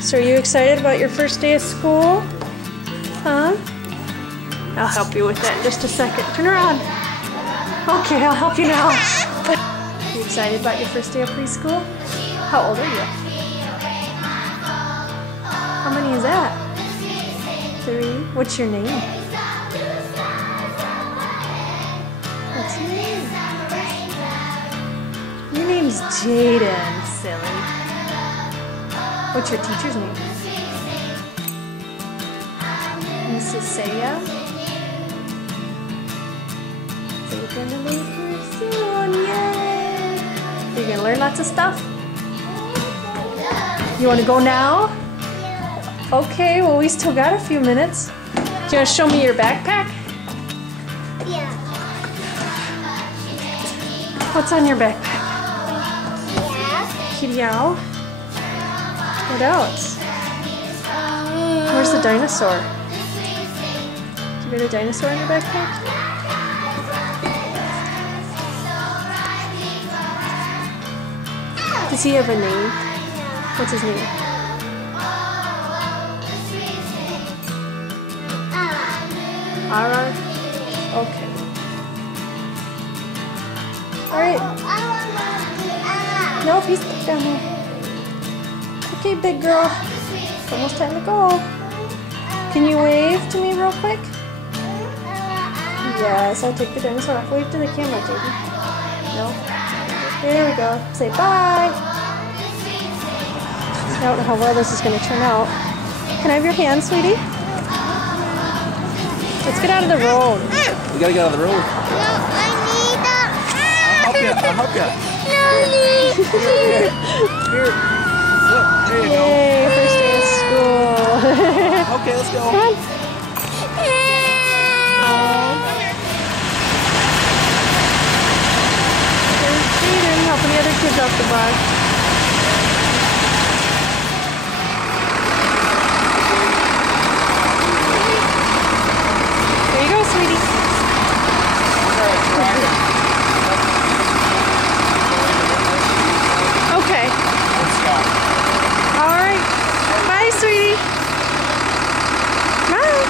So are you excited about your first day of school? Huh? I'll help you with that in just a second. Turn around. Okay, I'll help you now. You excited about your first day of preschool? How old are you? How many is that? 3. What's your name? What's your name? Your name's Jaden, silly. What's your teacher's name? Mrs. Saya? So you're gonna leave here soon, yay! You're gonna learn lots of stuff? You wanna go now? Okay, well we still got a few minutes. Do you wanna show me your backpack? Yeah. What's on your backpack? Yeah. Kitty owl? What else? Where's the dinosaur? Do you got a dinosaur in your backpack? Does he have a name? What's his name? RR? Okay. Alright. Nope, he's stuck down here. Okay, big girl. It's almost time to go. Can you wave to me real quick? Yes, I'll take the dinosaur off. Wave to the camera, Jaden. No? There we go. Say bye. I don't know how well this is going to turn out. Can I have your hand, sweetie? Let's get out of the road. We gotta get out of the road. No, I need that. I'll help you. No need. Here. Look, there you go. Yay, first day of school. Okay, let's go. Come on. There's Jaden helping the other kids off the bus. There you go, sweetie. Okay. All right. Bye, sweetie. Bye.